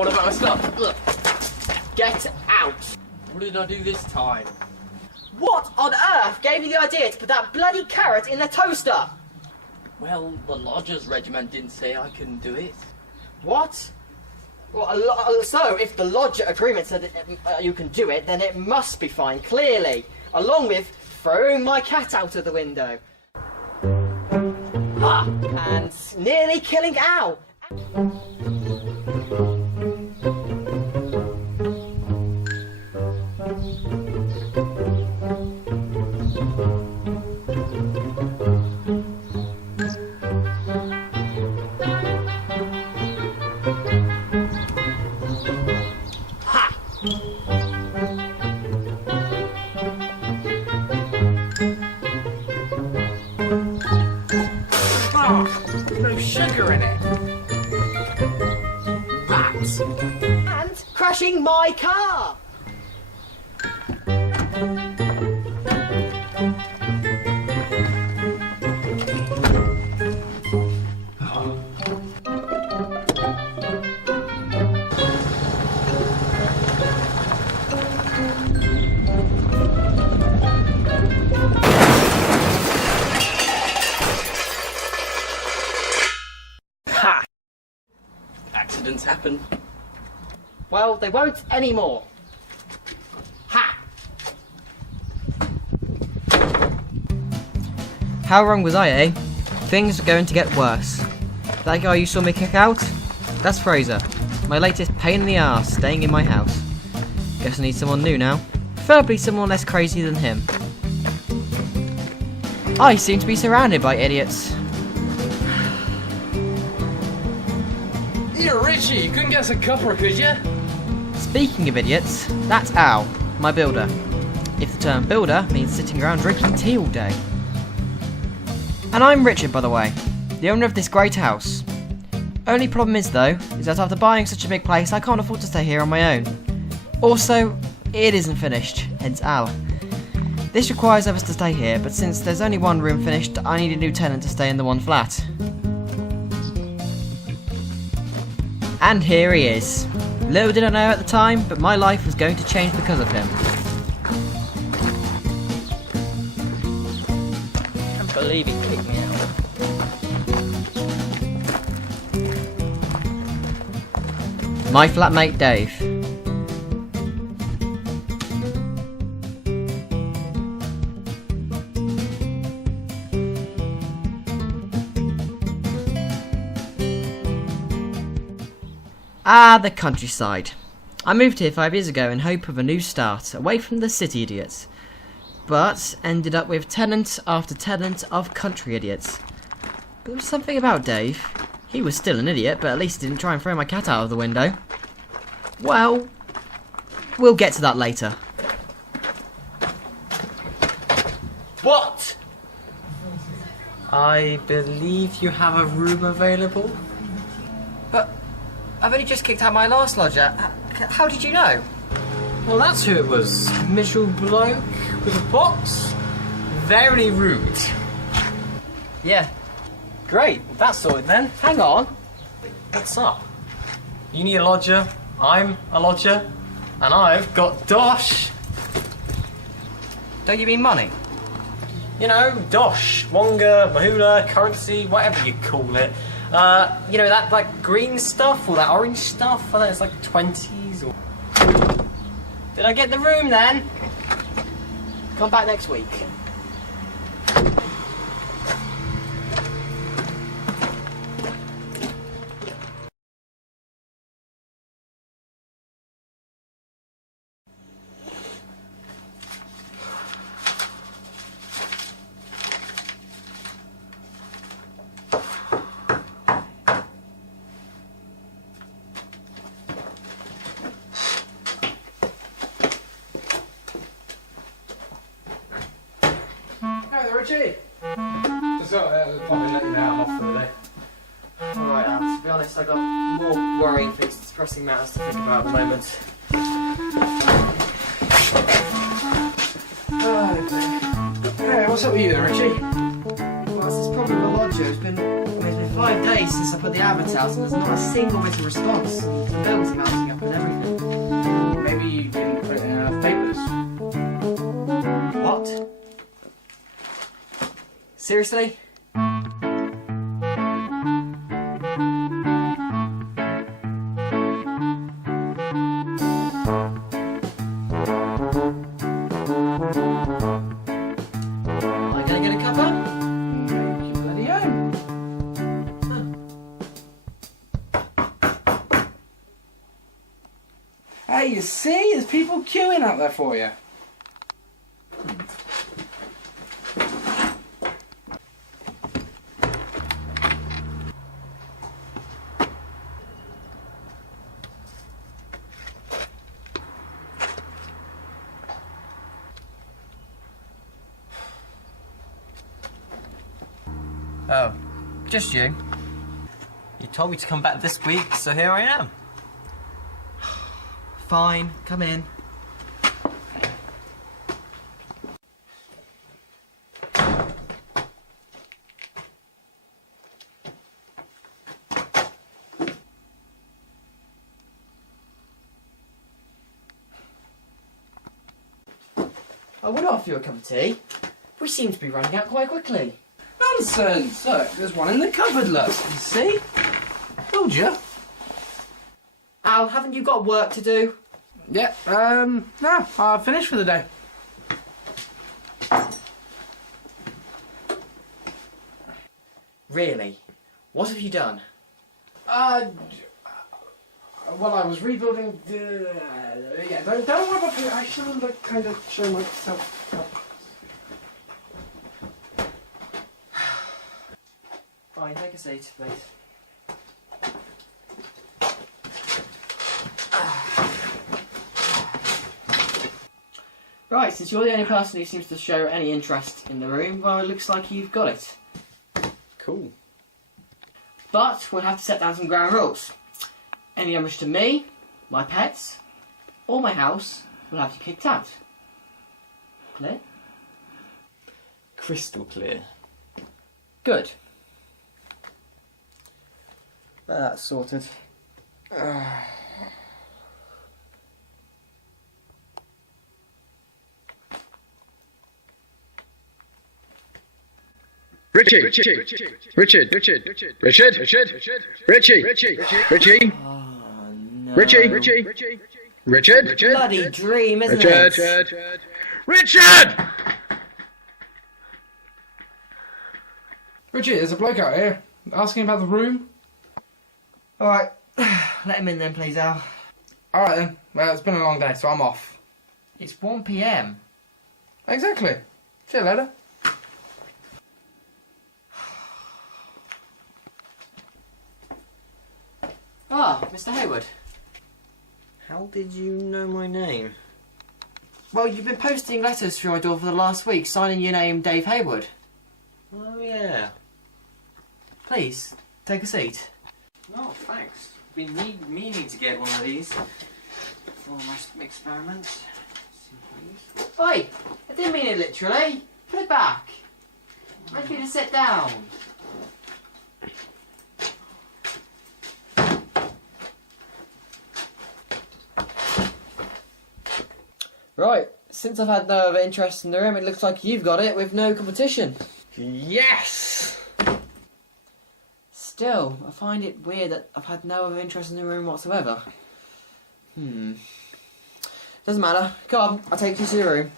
What about my stuff? Look. Get out! What did I do this time? What on earth gave you the idea to put that bloody carrot in the toaster? Well, the Lodgers Regiment didn't say I couldn't do it. What? Well, so if the lodger agreement said that you can do it, then it must be fine, clearly. Along with throwing my cat out of the window. Ah, and nearly killing Al. No sugar in it. Rats. And crashing my car. Ha! Accidents happen. Well, they won't anymore. Ha! How wrong was I, eh? Things are going to get worse. That guy you saw me kick out? That's Fraser. My latest pain in the arse, staying in my house. Guess I need someone new now. Preferably someone less crazy than him. I seem to be surrounded by idiots. You're Richie, you couldn't get us a cuppa, could you? Speaking of idiots, that's Al, my builder. If the term builder means sitting around drinking tea all day. And I'm Richard, by the way, the owner of this great house. Only problem is, though, is that after buying such a big place, I can't afford to stay here on my own. Also, it isn't finished, hence Al. This requires us to stay here, but since there's only one room finished, I need a new tenant to stay in the one flat. And here he is. Little did I know at the time, but my life was going to change because of him. Can't believe he kicked me out. My flatmate Dave. Ah, the countryside. I moved here 5 years ago in hope of a new start, away from the city idiots. But ended up with tenant after tenant of country idiots. But there was something about Dave. He was still an idiot, but at least he didn't try and throw my cat out of the window. Well, we'll get to that later. What? I believe you have a room available? But I've only just kicked out my last lodger. How did you know? Well, that's who it was. Miserable bloke with a box. Very rude. Yeah. Great. That's sorted then. Hang on. What's up? You need a lodger, I'm a lodger, and I've got dosh. Don't you mean money? You know, dosh, wonga, mahula, currency, whatever you call it. You know, that like green stuff or that orange stuff? I think it's like 20s or... Did I get the room then? Come back next week. Richie! Just probably let you know I'm off for the day. Alright, to be honest, I got more worrying things, pressing matters to think about at the moment. Hey, what's up with you then, Richie? Well, this is probably the lodger who's been making me fly 5 days since I put the advert out and there's not a single written response. The bills are mounting up and everything. Maybe you didn't put it in enough papers. What? Seriously? Hey, you see? There's people queuing out there for you. Oh, just you? You told me to come back this week, so here I am. Fine, come in. I would offer you a cup of tea. We seem to be running out quite quickly. Nonsense! Look, there's one in the cupboard, look. You see? Told you. Al, haven't you got work to do? Yeah, no, I've finished for the day. Really? What have you done? Well, I was rebuilding the... yeah, don't worry about it. I should have kind of show myself. Fine, take a seat, please. Right, since you're the only person who seems to show any interest in the room, well, it looks like you've got it. Cool. But we'll have to set down some ground rules. Any damage to me, my pets, or my house will have you kicked out. Clear? Crystal clear. Good. That's sorted. Richie. Richard. Richie. Oh, no. Richard. Bloody dream, isn't it? Richard! Richie, there's a bloke out here asking about the room. Alright, let him in then, please, Al. Alright then. Well, it's been a long day, so I'm off. It's 1 PM. Exactly. See you later. Ah, Mr. Hayward. How did you know my name? Well, you've been posting letters through my door for the last week, signing your name Dave Hayward. Oh, yeah. Please, take a seat. Oh, thanks. Been meaning to get one of these for my experiments. Oi! I didn't mean it literally. Put it back. I need you to sit down. Right, since I've had no other interest in the room, it looks like you've got it with no competition. Yes! Still, I find it weird that I've had no other interest in the room whatsoever. Doesn't matter. Come on, I'll take you to the room.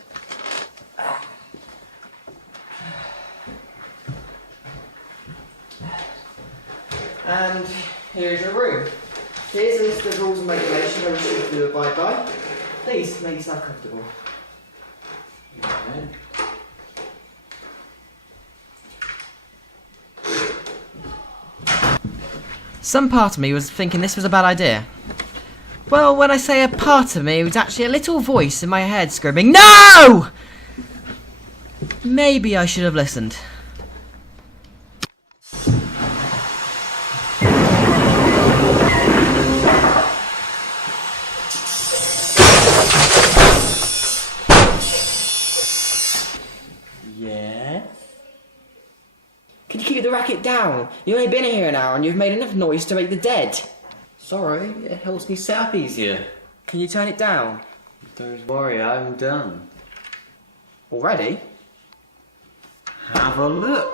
And here's your room. Here's a list of rules and regulations I wish you to abide by. Please make yourself comfortable. Okay. Some part of me was thinking this was a bad idea. Well, when I say a part of me, it was actually a little voice in my head screaming, "No!" Maybe I should have listened. keep the racket down. You've only been here an hour and you've made enough noise to wake the dead. Sorry, it helps me set up easier. Can you turn it down? Don't worry, I'm done. Already? Have a look.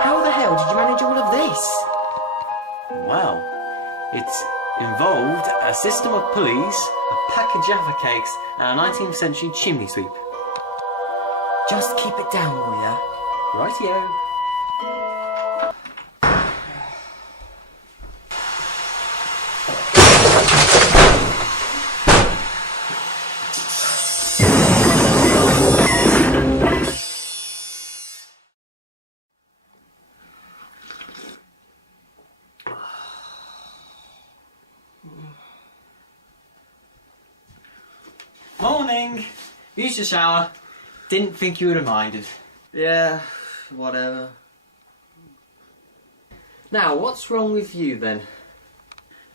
How the hell did you manage all of this? Well, it involved a system of pulleys, a pack of Jaffa cakes, and a 19th century chimney sweep. Just keep it down, will ya? Rightio. Morning! Used your shower. Didn't think you would have minded. Yeah, whatever. Now, what's wrong with you then?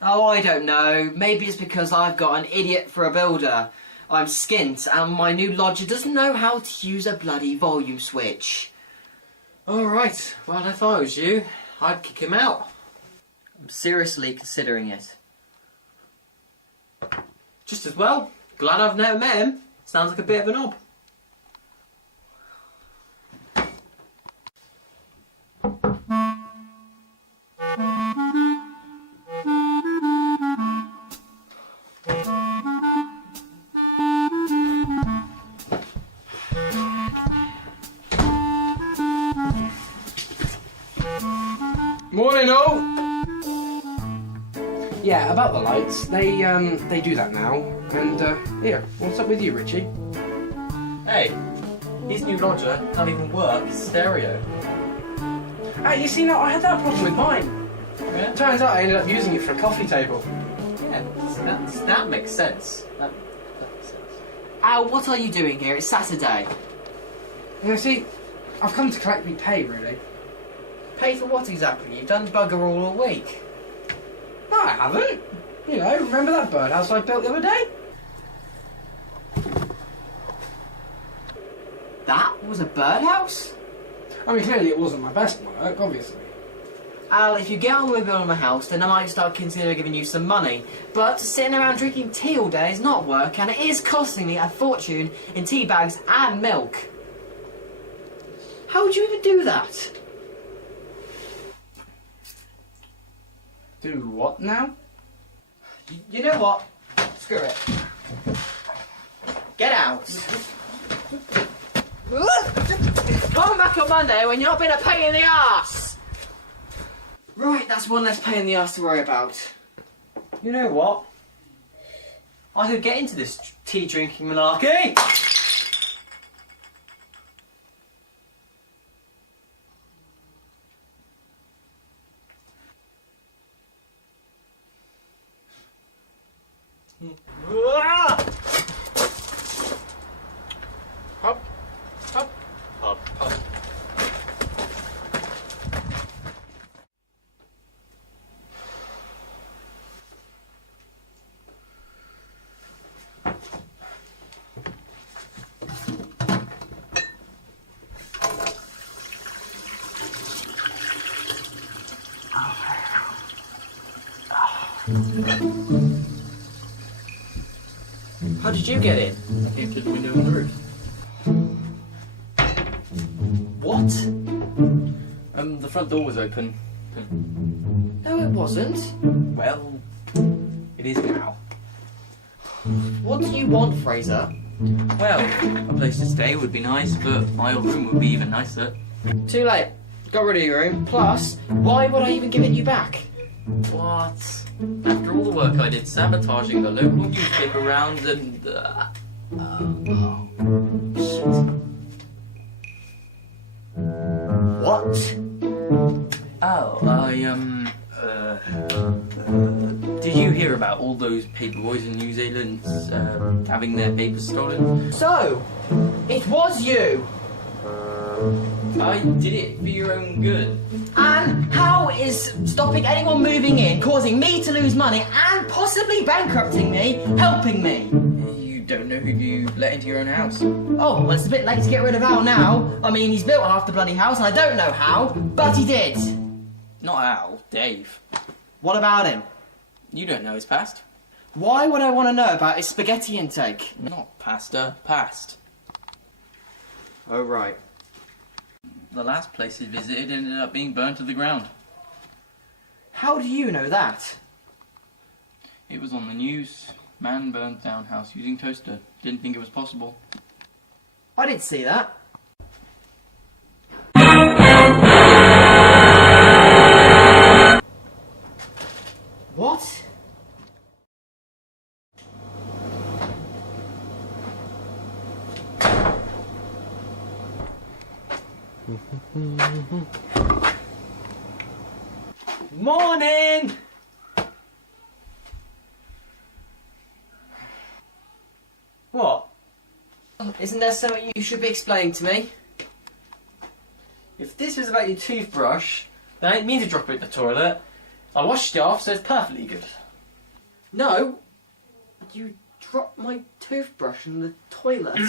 Oh, I don't know. Maybe it's because I've got an idiot for a builder. I'm skint, and my new lodger doesn't know how to use a bloody volume switch. Alright, well if I was you, I'd kick him out. I'm seriously considering it. Just as well. Glad I've never met him. Sounds like a bit of a knob. Morning, all. Yeah, about the lights. They do that now. And here, what's up with you, Richie? Hey, his new lodger can't even work his stereo. Hey, you see, now I had that problem with mine. Yeah? Turns out I ended up using it for a coffee table. Yeah, that makes sense. That makes sense. Al, what are you doing here? It's Saturday. You see, I've come to collect me pay, really. Pay for what exactly? You've done bugger all week. No, I haven't. You know, remember that birdhouse I built the other day? That was a birdhouse? I mean, clearly it wasn't my best work, obviously. Al, if you get on with building my house, then I might start considering giving you some money. But sitting around drinking tea all day is not work, and it is costing me a fortune in tea bags and milk. How would you even do that? Do what now? You know what? Screw it. Get out. Come back on Monday when you're not being a pain in the arse. Right, that's one less pain in the arse to worry about. You know what? I could get into this tea drinking malarkey. Hop, hop. Hop, hop. How did you get in? I came through the window on the roof. What? The front door was open. No, it wasn't. Well, it is now. What do you want, Fraser? Well, a place to stay would be nice, but my old room would be even nicer. Too late. Got rid of your room. Plus, why would I even give it you back? What? After all the work I did sabotaging the local newspaper rounds and... What? Oh, did you hear about all those paperboys in New Zealand having their papers stolen? So, it was you. I did it for your own good. And how is stopping anyone moving in, causing me to lose money, and possibly bankrupting me, helping me? You don't know who you let into your own house. Oh, well, it's a bit late to get rid of Al now. I mean, he's built half the bloody house, and I don't know how, but he did. Not Al, Dave. What about him? You don't know his past. Why would I want to know about his spaghetti intake? Not pasta, past. Oh, right. The last place he visited ended up being burnt to the ground. How do you know that? It was on the news. Man burnt down house using toaster. Didn't think it was possible. I didn't see that. What? Morning! What? Isn't there something you should be explaining to me? If this was about your toothbrush, then I didn't mean to drop it in the toilet. I washed it off, so it's perfectly good. No. You dropped my toothbrush in the toilet.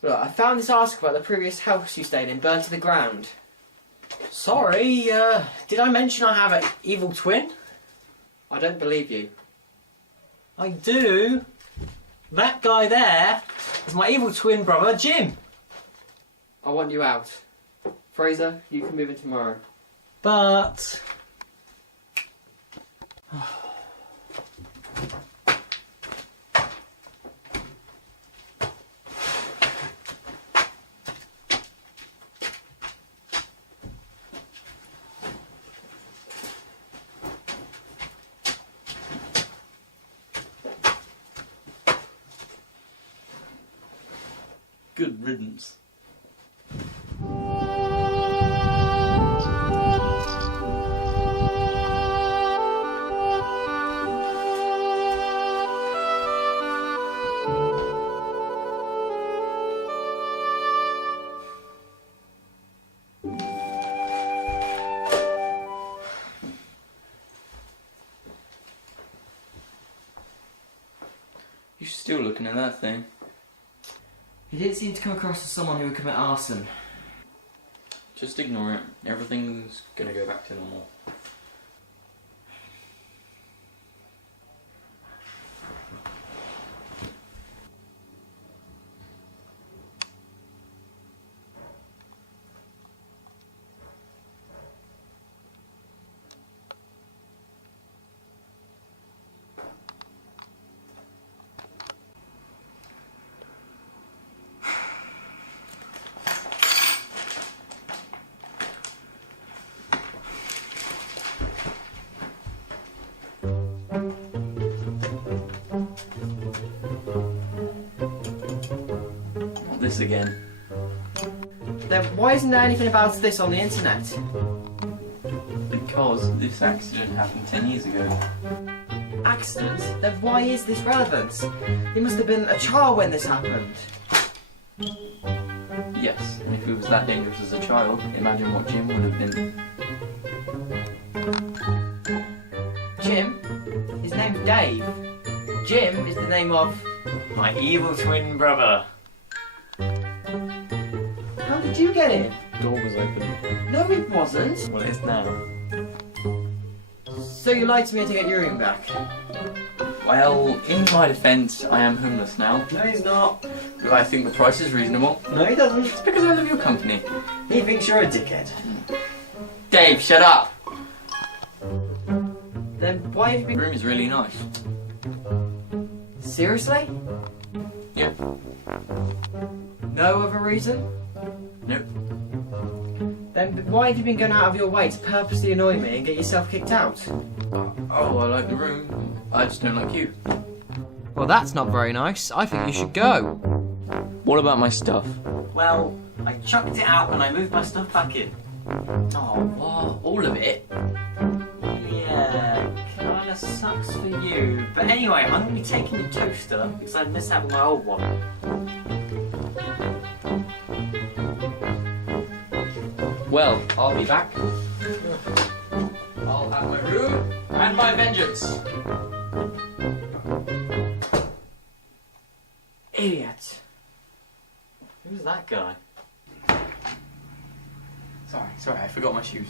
Look, I found this article about the previous house you stayed in burned to the ground. Sorry, did I mention I have an evil twin? I don't believe you. I do. That guy there is my evil twin brother, Jim. I want you out. Fraser, you can move in tomorrow. But... Good riddance. You're still looking at that thing. He didn't seem to come across as someone who would commit arson. Just ignore it. Everything's gonna go back to normal. This again. Then why isn't there anything about this on the internet? Because this accident happened 10 years ago. Accident? Then why is this relevant? He must have been a child when this happened. Yes, and if he was that dangerous as a child, imagine what Jim would have been. Jim? His name's Dave. Jim is the name of... my evil twin brother. How did you get in? Door was open. No, it wasn't. Well, it is now. So you lied to me to get your room back? Well, in my defence, I am homeless now. No, he's not. But I think the price is reasonable. No, he doesn't. It's because I love your company. He thinks you're a dickhead. Dave, shut up! Then why have you The been... room is really nice. Seriously? Yeah. No other reason? Nope. Then why have you been going out of your way to purposely annoy me and get yourself kicked out? Oh, I like the room. I just don't like you. Well, that's not very nice. I think you should go. What about my stuff? Well, I chucked it out and I moved my stuff back in. Oh, what? All of it? Yeah, kinda sucks for you. But anyway, I'm gonna be taking your toaster because I missed out with my old one. Well, I'll be back. I'll have my room and my vengeance. Idiot. Who's that guy? Sorry, I forgot my shoes.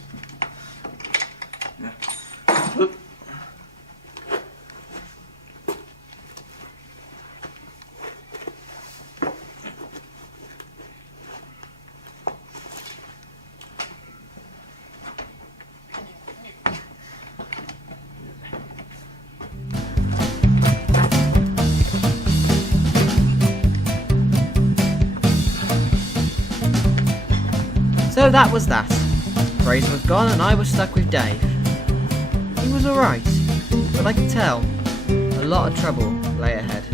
So that was that. Fraser was gone and I was stuck with Dave. He was alright, but I could tell a lot of trouble lay ahead.